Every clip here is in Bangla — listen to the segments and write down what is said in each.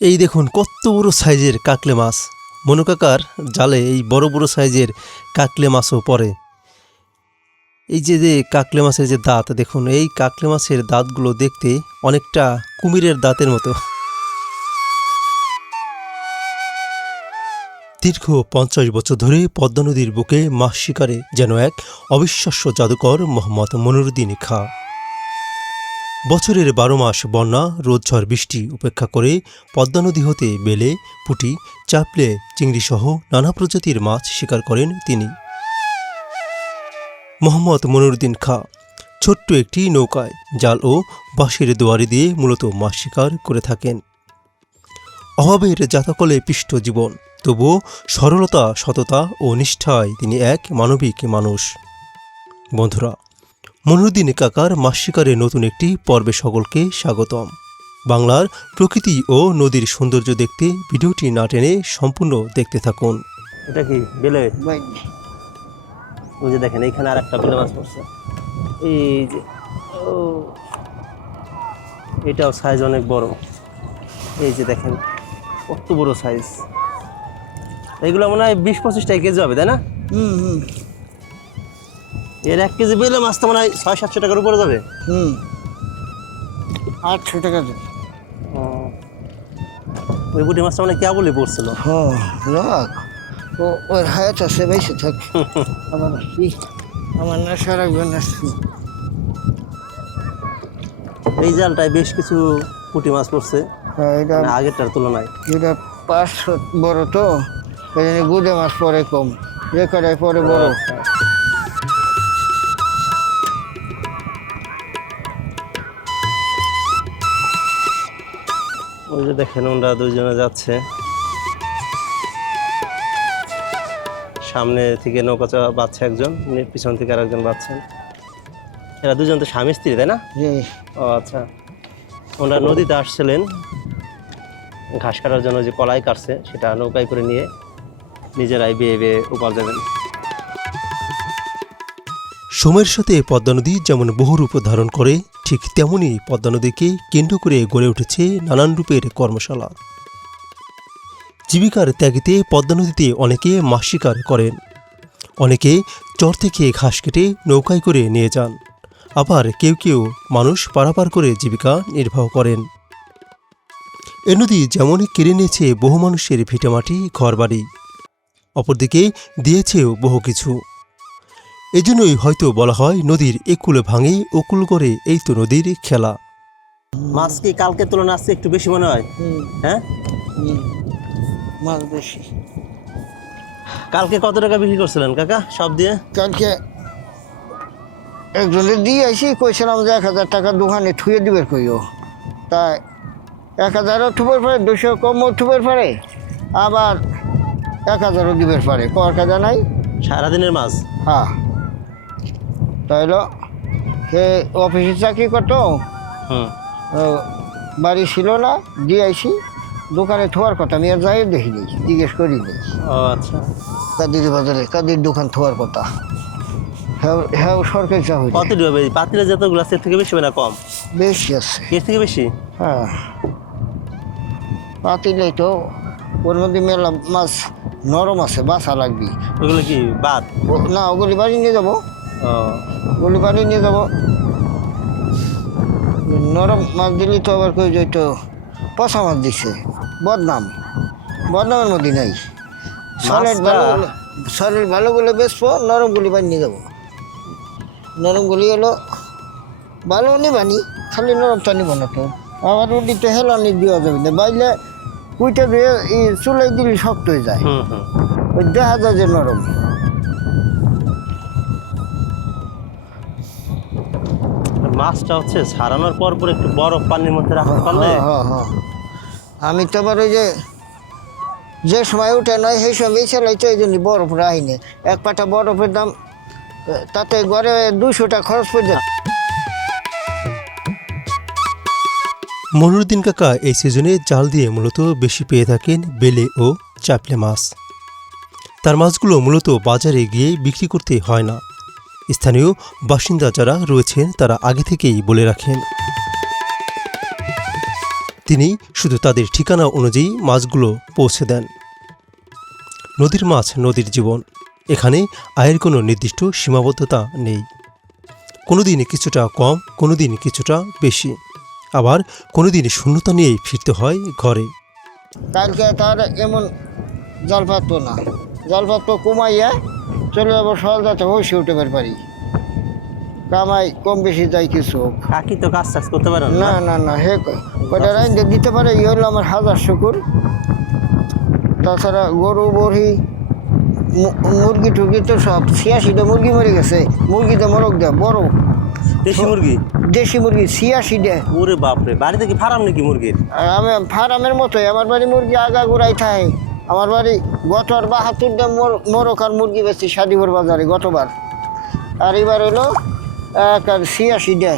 এই দেখুন কত বড় সাইজের কাকলে মাছ। মনু কাকার জালে এই বড় বড় সাইজের কাকলে মাছও পড়ে। এই যে কাকলে মাছের যে দাঁত দেখুন, এই কাকলে মাছের দাঁতগুলো দেখতে অনেকটা কুমিরের দাঁতের মতো। দীর্ঘ 50 বছর ধরে পদ্মা নদীর বুকে মাছ শিকারে যেন এক অবিশ্বাস্য জাদুকর মোহাম্মদ মনিরুদ্দিন খাঁ। বছরের 12 মাস বন্যা, রোদ, ঝড়, বৃষ্টি উপেক্ষা করে পদ্মা নদী হতে বেলে, পুঁটি, চাপলে, চিংড়িসহ নানা প্রজাতির মাছ শিকার করেন তিনি। মোহাম্মদ মনিরুদ্দিন খাঁ ছোট্ট একটি নৌকায় জাল ও বাঁশের দুয়ারি দিয়ে মূলত মাছ শিকার করে থাকেন। অভাবের জাতাকলে পিষ্ট জীবন, তবুও সরলতা, সততা ও নিষ্ঠায় তিনি এক মানবিক মানুষ। বন্ধুরা, মনিরুদ্দিন কাকার মাছ শিকারের নতুন একটি পর্বে সকলকে স্বাগতম। বাংলার প্রকৃতি ও নদীর সৌন্দর্য দেখতে ভিডিওটি না টেনে সম্পূর্ণ দেখতে থাকুন। এটা কি বেলে? ওই যে দেখেন এইখানে আর একটা বেলে মাছ পড়ছে। এই যে এটাও সাইজ অনেক বড়। এই যে দেখেন কত বড় সাইজ। এইগুলো মনে হয় 20-25 কেজি হবে, তাই না? এর 1 কেজি বেলে মাছ তো মনে হয় 600-700 টাকার উপরে যাবে। 800 টাকা দেবে। ওই বুটি মাছটা মানে কে বলে পড়ছিল? ওর হায়াত আছে, বেশি থাক। আমার নেশা রাখবেন না। এই জালটায় বেশ কিছু পুঁটি মাছ পড়ছে আগেরটার তুলনায়। এটা 500 বড় তো, এই জন্য গুদে মাছ পরে কম, রেখাটায় পরে বড়। ওই যে দেখেন ওরা দুইজনে যাচ্ছে, সামনে থেকে নৌকা বাচ্ছে একজন, পিছন থেকে আর একজন বাচ্ছেন। এরা দুজন তো স্বামী স্ত্রী, তাই না? ও আচ্ছা। ওনারা নদীতে আসছিলেন ঘাস কাটার জন্য, যে কলাই কাটছে সেটা নৌকায় করে নিয়ে নিজেরাই বেয়ে বেয়ে উপাল যাবেন। সময়ের সাথে পদ্মা নদী যেমন বহু রূপ ধারণ করে, ঠিক তেমনই পদ্মা নদীকে কেন্দ্র করে গড়ে উঠেছে নানান রূপের কর্মশালা। জীবিকার ত্যাগিতে পদ্মা নদীতে অনেকে মাছ শিকার করেন, অনেকে চর থেকে ঘাস কেটে নৌকায় করে নিয়ে যান, আবার কেউ কেউ মানুষ পারাপার করে জীবিকা নির্বাহ করেন। এ নদী যেমন কেড়ে নিয়েছে বহু মানুষের ভিটেমাটি, ঘরবাড়ি, অপরদিকে দিয়েছেও বহু কিছু। এজন্যই হয়তো বলা হয় নদীর একুল ভাঙে ওকুল করে, এই তো নদীর খেলা। মাছ কি কালকে তুলনায় আসছে একটু বেশি মনে হয়? হ্যাঁ, মাছ বেশি। কালকে কত টাকা বিক্রি করছিলেন কাকা সব দিয়ে? কালকে একজনের দিয়ে আসি, কইছিলাম যে 1000 টাকা দোকানে থুয়ে দিবে, কইও তাই 1000ও থুবের পারে, 200 কমও থুবের পারে, আবার 1000ও দিবের পারে, কর কাজা নাই। সারাদিনের মাছ? হ্যাঁ। তাইল সে অফিসে চাকরি করতো, বাড়ি ছিল না, দিয়ে আইসি, দোকানে থোয়ার কথা আমি আর যাই দেখিনি, জিজ্ঞেস করি নি। ও আচ্ছা। কাদির বাজারে কাদির দোকান থোয়ার কথা। হ্যাঁ, সরকারি চাকরি। কত দিবে? পাতিলে যতগুলো আছে এর থেকে বেশি না কম? বেশি আছে। এর থেকে বেশি? হ্যাঁ, পাতিলেই তো ওর মধ্যে মেলা মাছ নরম আছে, বাসা লাগবি। ওগুলো কি বাদ? না, ওগুলি বাড়ি নিয়ে যাবো। ওগুলি বাড়ি নিয়ে যাবো। নরম মাছ দিলি তো আবার কই যাইতো পচা মাছ দিছে, বদনামের মধ্যে নাই। সলের ভালো গুলো বেচবো, নরমগুলি বাড়ি নিয়ে যাবো। নরমগুলি হলো ভালো নিবানি, খালি নরমটা নিব না তো। আবার উডিতে হেলানি দেওয়া যাবে না, বাইলে কুইটা দিয়ে চুলাই দিলে শক্ত হয়ে যায়, ওই দেখা যায় যে নরম। মাছটা হচ্ছে ছাড়ানোর পর একটু বরফ পানির মধ্যে রাখতে পারলে। আমি তো আবার ওই যে সময় উঠে নয় সেই সময় বেচালাই তো, এই জন্য বরফ রাহিনি। এক পাটা বরফের দাম, তাতে ঘরে 200 টাকা খরচ পড়ে যায়। মনিরুদ্দিন কাকা এই সিজনে জাল দিয়ে মূলত বেশি পেয়ে থাকেন বেলে ও চাপলে মাছ। তার মাছগুলো মূলত বাজারে গিয়ে বিক্রি করতে হয় না, স্থানীয় বাসিন্দা যারা রয়েছেন তারা আগে থেকেই বলে রাখেন। তিনি শুধু তাদের ঠিকানা অনুযায়ী মাছগুলো পৌঁছে দেন। নদীর মাছ নদীর জীবন। এখানে আয়ের কোনো নির্দিষ্ট সীমাবদ্ধতা নেই। কোনোদিন কিছুটা কম, কোনোদিন কিছুটা বেশি, আবার কোনোদিন শূন্যতা নিয়েই ফিরতে হয় ঘরে। কালকে তার এমন জাল পাততো না, জাল পাততো কমাইয়া চলে যাবো সকাল যাতে হইসে উঠে বের পারি। কামাই কম বেশি যাই কিছু হোক। কাকি তো কাজ টাজ করতে পারে না না না, হে কয়টা রাইন দিতে পারে, ই হলো আমার হাজার শুকুর। তাছাড়া গরু বড়ি মুরগি টুরগি তো সব 86টা মুরগি মরে গেছে। মুরগিতে মরক দেয় বড় দেশি মুরগি। দেশি মুরগি 86টা। ওরে বাপরে, বাড়িতে কি ফার্ম নাকি মুরগির? আর আমি ফার্মের মতোই আমার বাড়ি মুরগি আগা গোড়াই থাকে। আমার বাড়ি গত আর 72টা মোরক আর মুরগি বেশি শাদিপুর বাজারে গতবার। আর এবার হলো এক আর 86টা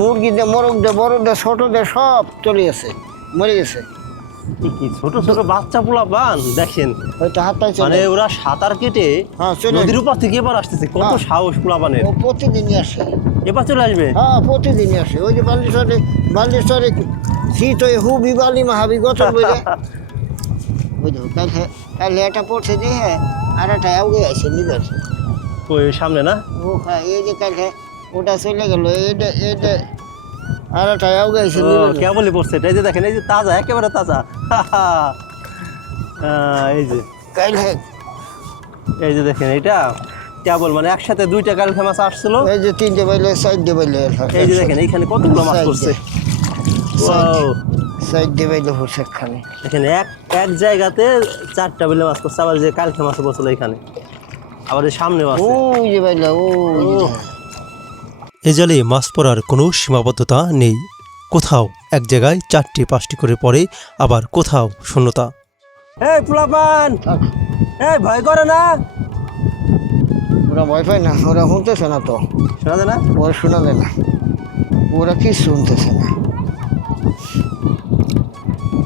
মুরগি দিয়ে মোরগ দিয়ে বড় দিয়ে ছোটো দিয়ে সব চলে গেছে, মরে গেছে। কি ছোট ছোট বাচ্চা পোলা পান দেখেন, হয়তো হাতটাই মানে চলে। ওরা সাঁতার কেটে হ্যাঁ চলে নদীর উপর থেকে এবার আসতেছে, কত হ্যাঁ। সাহস পোলা পানের। ও প্রতিদিনই আসে। এবার চলে আসবে। হ্যাঁ প্রতিদিনই আসে। ওই যে বাল্যেশ্বরে শীত হয়ে হুবি বালি মাহাবি গতর বইলে ওই দেখো কালকে এটা পড়ছে যে হ্যাঁ আর একটা আগে আসে নিবার। ওই সামনে না? ও হ্যাঁ এই যে কালকে ওটা চলে গেল, এটা আর একটা আগে আসে নিবার। কেবলই পড়ছে এটা, এই যে দেখেন, এই যে তাজা, একেবারে তাজা। এই যে কালকে এই যে দেখেন, এটা কেবল মানে একসাথে দুইটা কালকে মাছ আসছিল। এই যে 3টে বাইলে 4টে বাইলে এই যে দেখেন এইখানে কতগুলো মাছ পড়ছে। Wow! 4টে বাইলে পড়ছে এখানে। এখানে এক জায়গাতে 4টা বেলে মাছ পড়ছে। আবার যে কালকে মাছ পড়ছিল এখানে, আবার এই সামনেও আছে। ওই যে বাইলে ওই যে এ জালে মাছ পড়ার কোনো সীমাবদ্ধতা নেই। কোথাও এক জায়গায় 4টি 5টি করে পড়ে, আবার কোথাও শূন্যতা। এই পোলাপান, থাক। এই ভয় করে না? ওরা ভয় পায় না, ওরা শুনতেছে না তো, শোনা যায় না? ওরা শোনা যায় না, ওরা কি শুনতেছে না।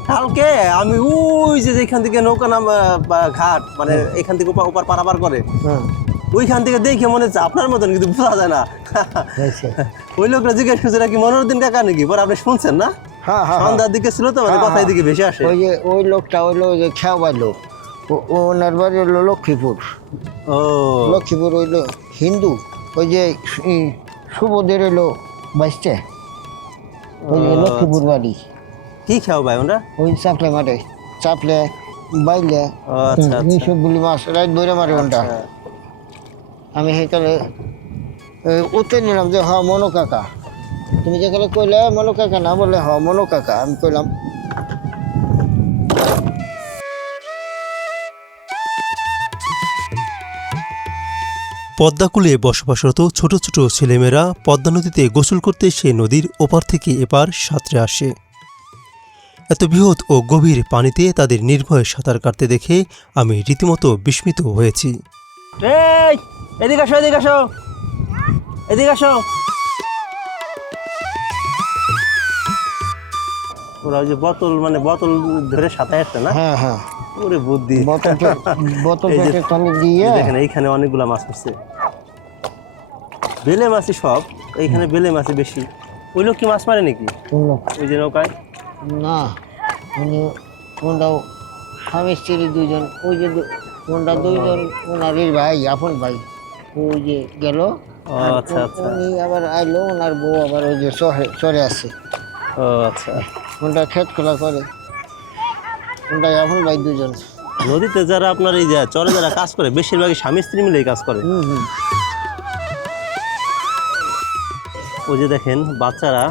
কালকে আমি ওই যে যেখান থেকে নৌকা নাম ঘাট, মানে এখান থেকে ওপার পারাপার করে, হ্যাঁ ওইখান থেকে দেখে মনে হচ্ছে আপনার মতন, কিন্তু বোঝা যায় না। হয়েছে। ওই লোকটা জিজ্ঞেস করছে নাকি মনোরুদ্দিন কাকা নাকি, পরে আপনি শুনছেন না? হ্যাঁ হ্যাঁ হ্যাঁ। সন্ধ্যার দিকে ছিল তো, মানে হ্যাঁ, কথা এদিকে বেশি আসে। ওই যে ওই লোকটা হইলো ওই যে খেয়াবাই লোক, ওনার বাড়ি হলো লক্ষ্মীপুর। ও লক্ষ্মীপুর হইলো হিন্দু। ওই যে সুবোধের হইলো বাইশটা, ওই যে লক্ষ্মীপুর বাড়ি। কি খাও ভাই ওরা? ওই চাপলে মারে, চাপলে বাইলে ও আচ্ছা আচ্ছা। সবগুলি মাছ রাত বইরে মারে ওটা। আমি সেকালে উত্তর নিলাম যে হ মনো কাকা। তুমি যেখানে কইলে মনো কাকা না বলে হ মনো কাকা, আমি কইলাম। পদ্মাকুলে বসবাসরত ছোট ছোট ছেলেমেয়েরা পদ্মা নদীতে গোসল করতে সে নদীর ওপার থেকে এপার সাঁতরে আসে। এত বৃহৎ ও গভীর পানিতে তাদের নির্ভয়ে সাঁতার কাটতে দেখে আমি রীতিমতো বিস্মিত হয়েছি। এই এদিকে আসো, এদিকে আসো, এদিকে আসো। ওরা ওই যে বোতল, মানে বোতল ধরে সাঁতার আসছে না? হ্যাঁ হ্যাঁ, ওরে বুদ্ধি। বোতল এই যে- পেটে টানি দিয়ে দেখেন এইখানে অনেকগুলা মাছ পড়ছে, বেলে মাছই সব। এইখানে বেলে মাছই বেশি। ওই লোক কি মাছ মারে নাকি শুনলো। ওই যে নৌকায়? না উনি ওনারাও স্বামী স্ত্রী দুজন, ওই যে ওনারা দুইজন ওনারই ভাই, আপন ভাই। ওই যে গেল, ও আচ্ছা আচ্ছা। উনি আবার আইলো, ওনার বউ আবার ওই যে চরে আছে। ও আচ্ছা। ওনরা খেত খোলা করে, ওনরা আপন ভাই দুজন। নদীতে যারা আপনার এই যে চরে যারা কাজ করে, বেশিরভাগই স্বামী স্ত্রী মিলেই কাজ করে। হুম। ওই যে দেখেন বাচ্চারা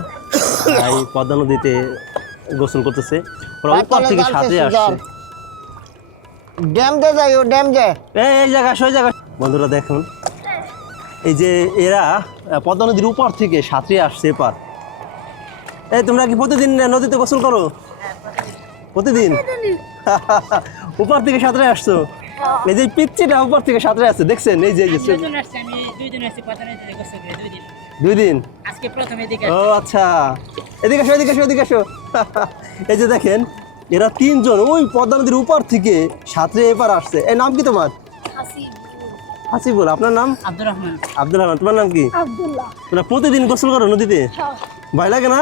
এই পদ্মা নদীতে গোসল করতেছে, ওরা উপর থেকে সাথে আসছে। ড্যাম দে যাই, ও ড্যাম দে। এই জায়গা ওই জায়গা। বন্ধুরা দেখুন, এই যে এরা পদ্মা নদীর উপর থেকে সাঁতরে আসছে এপার। এই তোমরা কি প্রতিদিন নদীতে গোসল করো? প্রতিদিন? উপর থেকে সাঁতরে আসছো? এই যে পিচ্ছিটা উপর থেকে সাঁতরে আসছে, দেখছেন? এই যে আমি 2 দিন আসছি পদ্মা নদীতে গোসল করে 2 দিন। 2 দিন? আজকে প্রথম এদিকে ও আচ্ছা, এদিকে আসো, এদিকে আসো, এদিকে আসো। এই যে দেখেন এরা 3 জন ওই পদ্মা নদীর উপর থেকে সাঁতরে এপার আসছে। এই নাম কি তোমার? হাসিবুল। আপনার নাম? আব্দুর রহমান। আব্দুল রহমান। তোমার নাম কি? আব্দুল্লাহ। তোমরা প্রতিদিন গোসল করো নদীতে? ভয় লাগে না?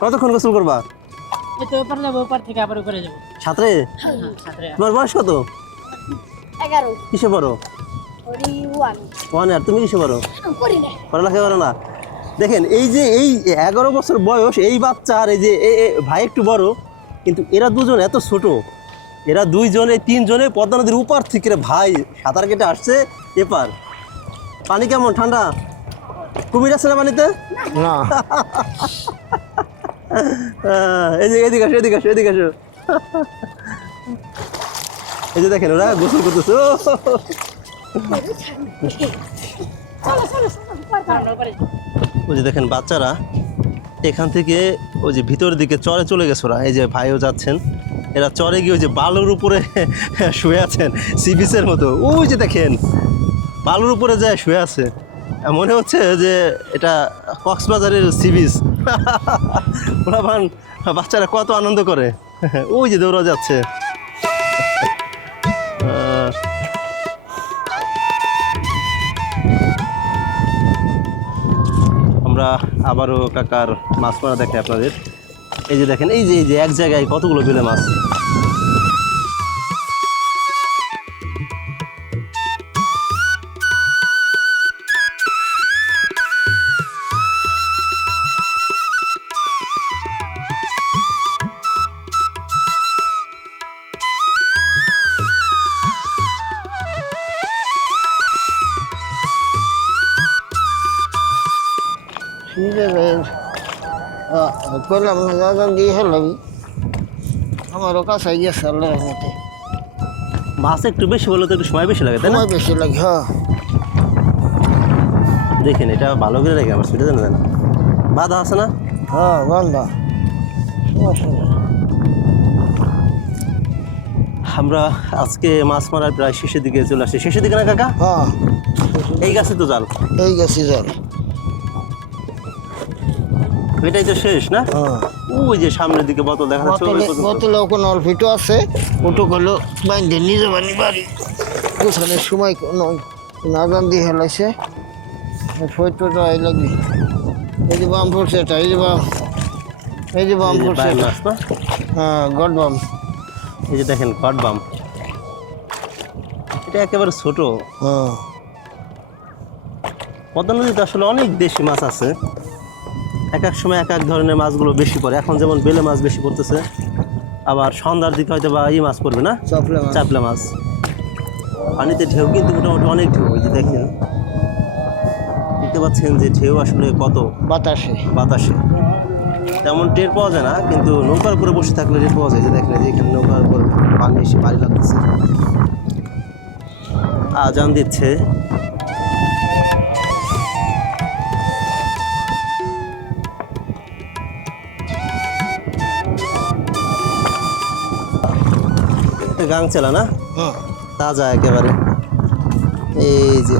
কতক্ষণ গোসল করবা? এই তো ওপার যাবো, ওপার থেকে আবার উপরে যাবো। সাঁতরে? সাঁতরে তোমার বয়স কত? 11 কিসে পড়ো? ওরি ওয়ান ওয়ান। আর তুমি কিসে পড়ো? করি না পড়ালেখা করো না? দেখেন এই যে এই 11 বছর বয়স এই বাচ্চা আর এই যে ভাই একটু বড়, কিন্তু এরা দুজন এত ছোট, এরা দুইজনে তিনজনে পদ্মা নদীর উপার থেকে রে ভাই সাঁতার কেটে আসছে এপার। পানি কেমন? ঠান্ডা? কুমির আছে না পানিতে? না এই যে এদিকে আসো, এদিকে আসো, এদিকে আসো। এই যে দেখেন ওরা গোসল করতেছে। আমরা উপরে যাবো। ওই যে দেখেন বাচ্চারা এখান থেকে ওই যে ভিতরের দিকে চরে চলে গেছে ওরা। এই যে ভাইও যাচ্ছেন, এরা চরে গিয়ে ওই যে বালুর উপরে শুয়ে আছেন সি বিচের মতো। ওই যে দেখেন বালুর উপরে যায় শুয়ে আছে, মনে হচ্ছে যে এটা কক্সবাজারের সি বিচ। ওরা বাচ্চারা কত আনন্দ করে, ওই যে দৌড়া যাচ্ছে। আমরা আবারও কাকার মাছ মারা দেখাই আপনাদের। এই যে দেখেন এই যে এক জায়গায় কতগুলো বেলে মাছ। করলাম না দাদা দিয়ে হেলাম আমারও কাছে গিয়েছে আল্লাহ রহমতে। মাছ একটু বেশি হলে তো একটু সময় বেশি লাগে, তাই না? সময় বেশি লাগে। হ্যাঁ দেখেন এটা ভালো করে রেখে আমার সেটা জানা যায় না, বাধা আছে না? হ্যাঁ বান্দা সমস্যা নেই। আমরা আজকে মাছ মারার প্রায় শেষের দিকে চলে আসছি। শেষের দিকে না কাকা? হ্যাঁ এই গাছে তো জাল, এই গেছি জল। এটাই তো শেষ না? হ্যাঁ ওই যে সামনের দিকে বোতল দেখা যাচ্ছে ওই পর্যন্ত। বোতলে কোনো অল্পিটো আছে, ওটুক হলো বাইন্ধে নিজে বানি বাড়ি গোছানোর সময় নয়। নাজান দিয়ে হেলাইছে ফটো আই লাগবি। এই যে বাম পড়ছে এটা, এই যে বাম, এই যে বাম এই যে পড়ছে বায়ের এটা। মাছ না? হ্যাঁ গড বাম। এই যে দেখেন কট বাম, এটা একেবারে ছোট। হ্যাঁ পদ্মা নদীতে আসলে অনেক দেশি মাছ আছে, এক এক সময় এক এক ধরনের মাছগুলো বেশি পড়ে। এখন যেমন বেলে মাছ বেশি পড়তেছে, আবার সন্ধ্যার দিকে হয়তো বা এই মাছ পড়বে না, চাপলে মাছ। চাপলা মাছ। পানিতে ঢেউ কিন্তু মোটামুটি অনেক ঢেউ। ওই যে দেখেন দেখতে পাচ্ছেন যে ঢেউ আসলে কত বাতাসে। বাতাসে, তেমন টের পাওয়া যায় না, কিন্তু নৌকার উপরে বসে থাকলে টের পাওয়া যায়। যে দেখেন যে এখানে নৌকার উপর পানি এসে বাড়ি লাগতেছে, আজান দিচ্ছে। গাংচেলা না, হ্যাঁ তাজা একেবারে। এই যে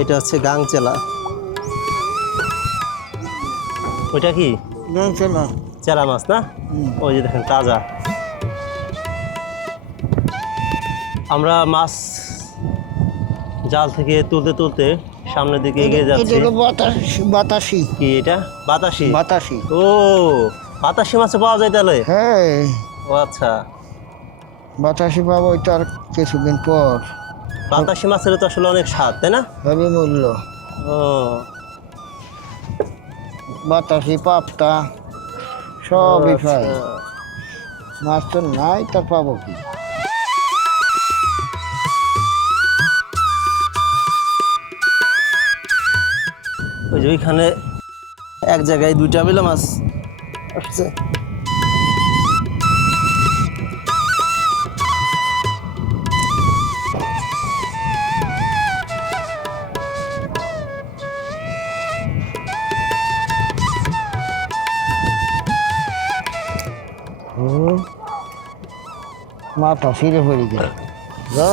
এটা হচ্ছে গাংচেলা। ওইটা কি? জানছে না। চেলা মাছ না? ওই যে দেখেন তাজা। আমরা মাছ জাল থেকে তুলতে তুলতে সামনের দিকে এগিয়ে এটা যাচ্ছি। হলো বাতাসি। কি এটা? বাতাসি? বাতাসি। ও বাতাসি মাছ পাওয়া যায় তাহলে? হ্যাঁ ও আচ্ছা, বাতাসি পাবো তার কিছুদিন পর। বাতাসি মাছের তো আসলে অনেক স্বাদ, তাই না? হেভি মূল্য। ও বাতাসি পাপটা সবই পাই। আচ্ছা। মাছ তো নাই, তা পাবো কি? ওই যে ওইখানে এক জায়গায় দুইটা বেলে মাছ আসছে। মাথা ছিঁড়ে পড়ে গেল। যা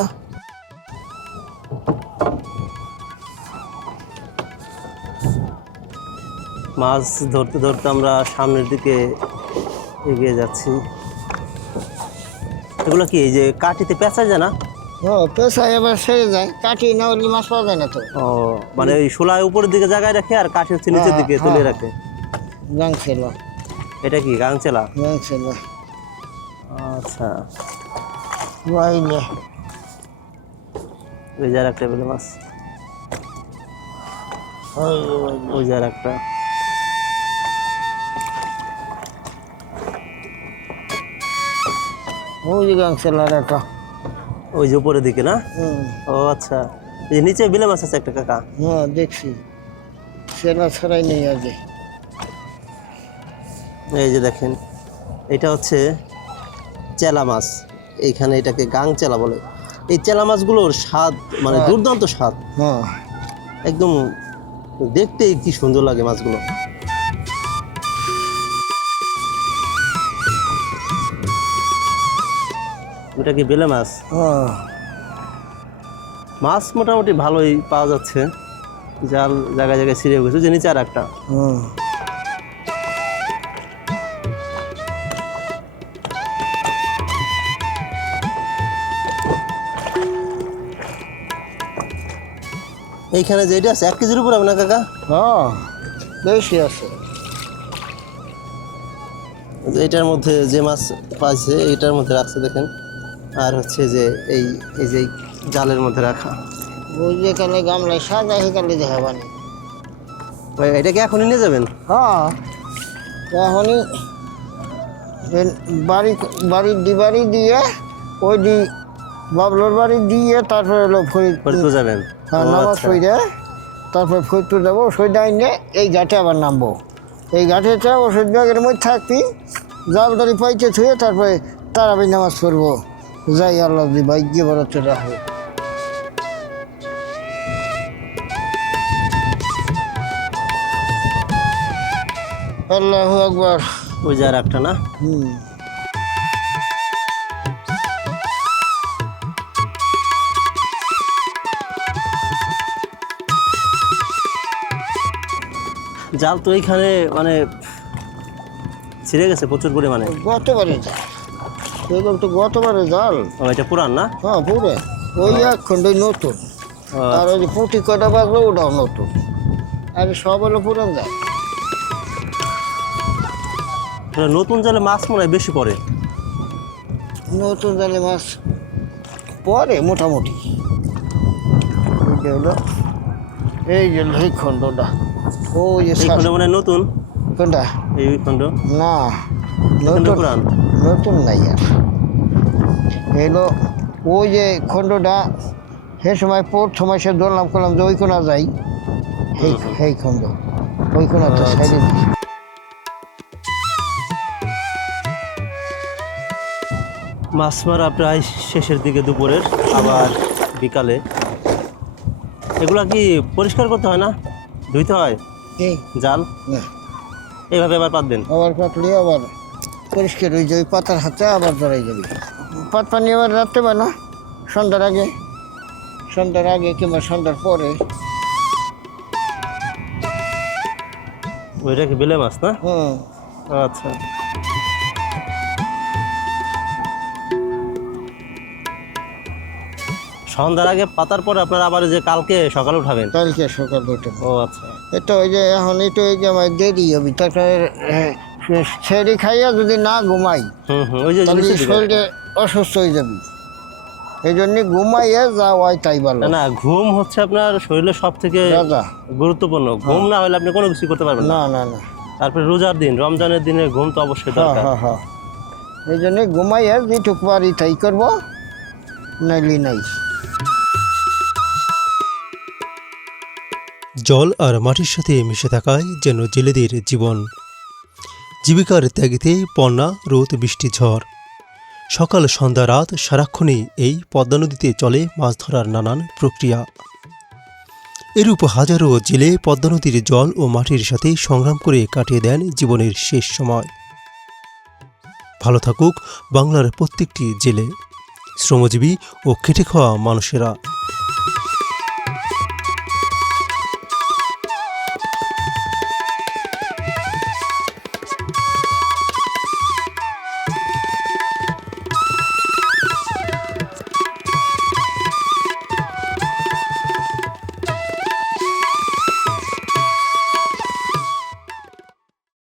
মাছ ধরতে ধরতে আমরা সামনের দিকে এগিয়ে যাচ্ছি। এগুলো কি এই যে কাঠিতে পেঁচা যায় না? ও পেশায় এবার সেরে যায়, কাটি না হলে মাছ পাওয়া যায় না তো। ও মানে ওই শোলায় উপরের দিকে জায়গায় রাখে আর কাঠি হচ্ছে নিচের দিকে হ্যাঁ, তুলে হ্যাঁ। রাখে। জানছিল এটা কি গাংচেলা? ছিল আচ্ছা, বাইলে ওই যে আর একটা বেলে মাছ, ওই যে আর একটা। ওই যে গাংসেলার একটা। ওই যে উপরের দিকে না? হুম, ও আচ্ছা, এই যে নিচে বেলে মাছ আছে একটা কাকা। হ্যাঁ দেখছি, সেলা ছাড়াই নেই আগে। এই যে দেখেন, এটা হচ্ছে চেলা মাছ, এইখানে এটাকে গাং চেলা বলে। এই চেলা মাছগুলোর স্বাদ মানে দুর্দান্ত স্বাদ, হ্যাঁ, একদম দেখতেই কি সুন্দর লাগে মাছগুলো। এটা কি বেলে মাছ? হ্যাঁ, মাছ মোটামুটি ভালোই পাওয়া যাচ্ছে, জাল জায়গায় জায়গায় ছিঁড়ে গেছে। যে নিচে আর একটা, হুম। এইখানে যে এটা আছে 1 কেজির উপর হবে না কাকা? হ্যাঁ, বেশি আছে। এটার মধ্যে যে মাছ পাইছে এটার মধ্যে রাখছে দেখেন, আর হচ্ছে যে এই এই যে জালের মধ্যে রাখা। ওই যে কালে গামলায় সাজা সেকালে দেখাবানি। এটা কি এখনই নিয়ে যাবেন? হ্যাঁ, এখনই বাড়ি দিয়ে ওই বাবলোর বাড়ি দিয়ে তারপরে হলো ফরিদপুর যাবেন? হ্যাঁ, ও নামাজ আচ্ছা। সইরে তারপরে ফরিদপুর যাবো। সইদা আইনে এই ঘাটে আবার নামবো। এই ঘাটে ওষুধ ব্যাগের মধ্যে থাকবি, জালদারি পাইতে থুয়ে তারপরে তারাবি নামাজ পড়বো। যাই আল্লাহ দি ভাগ্য বড়তে রাখবো। আল্লাহু আকবার। ওই যে আর একটা না? হুম, জাল তো এইখানে মানে ছিঁড়ে গেছে প্রচুর পরিমাণে। গতবারে জাল, এগুলো তো গতবারে জাল। ও, এটা পুরান না? হ্যাঁ, পুরো ওই এক খন্ডই নতুন। ও, আর ওই যে পুঁটি কটা বাজলো ওটাও নতুন। আর সব হলো পুরান জাল। এটা নতুন জালে মাছ মনে হয় বেশি পড়ে। নতুন জালে মাছ পরে মোটামুটি। এই যে এই খণ্ডটা, ওই যে এই খন্ড মনে হয় নতুন, কোনটা? এই খন্ড না, খন্ড নতুন পুরান। নতুন নাই আর। এলো ওই যে খণ্ডটা সে সময় প্রথম এসে ধরলাম করলাম যে ওই কোনা যাই, এই খণ্ড ওই কোনাতে সাইডে। মাছ মারা প্রায় শেষের দিকে দুপুরের, আবার বিকালে। এগুলা কি পরিষ্কার করতে হয় না, ধুইতে হয় এই জাল? না, এইভাবে আবার পাতবেন? আবার পাতলি আবার পরিষ্কার হয়ে যাবে, পাতার হাতে আবার ধরাই যাবে। পাত পানি আবার রাখতে পারে না, সন্ধ্যার আগে কিংবা সন্ধ্যার পরে। ওইটা কি বেলে মাছ না? হুম, আচ্ছা, সন্ধ্যার আগে পাতার পরে আপনার আবার যে কালকে সকালে উঠাবেন? কালকে সকাল উঠে। ও আচ্ছা, এটা ওই যে এখন এটা ওই যে আমার দেরি হবে, তারপরে ছেড়ি খাইয়া যদি না ঘুমাই ওই যে তাহলে নিচের দিকে। শরীরে অসুস্থ হয়ে যাবি। এই জন্য ঘুমাইয়া যাওয়াই তাই ভালো। না না, ঘুম হচ্ছে আপনার শরীরের সব থেকে রাজা। গুরুত্বপূর্ণ। ঘুম না হলে আপনি কোনো কিছু করতে পারবেন না। না না না, তারপরে রোজার দিন, রমজানের দিনে ঘুম তো অবশ্যই হ্যাঁ দরকার। হ্যাঁ হ্যাঁ, এই জন্য ঘুমাইয়া যেটুক পারি তাই করবো, নাইলি নাই। জল আর মাটির সাথে মিশে থাকায় যেন জেলেদের জীবন। জীবিকার ত্যাগিতে বন্যা, রোদ, বৃষ্টি, ঝড়, সকাল সন্ধ্যা রাত সারাক্ষণই এই পদ্মা নদীতে চলে মাছ ধরার নানান প্রক্রিয়া। এরূপ হাজারো জেলে পদ্মা নদীর জল ও মাটির সাথে সংগ্রাম করে কাটিয়ে দেন জীবনের শেষ সময়। ভালো থাকুক বাংলার প্রত্যেকটি জেলে, শ্রমজীবী ও খেটে খাওয়া মানুষেরা।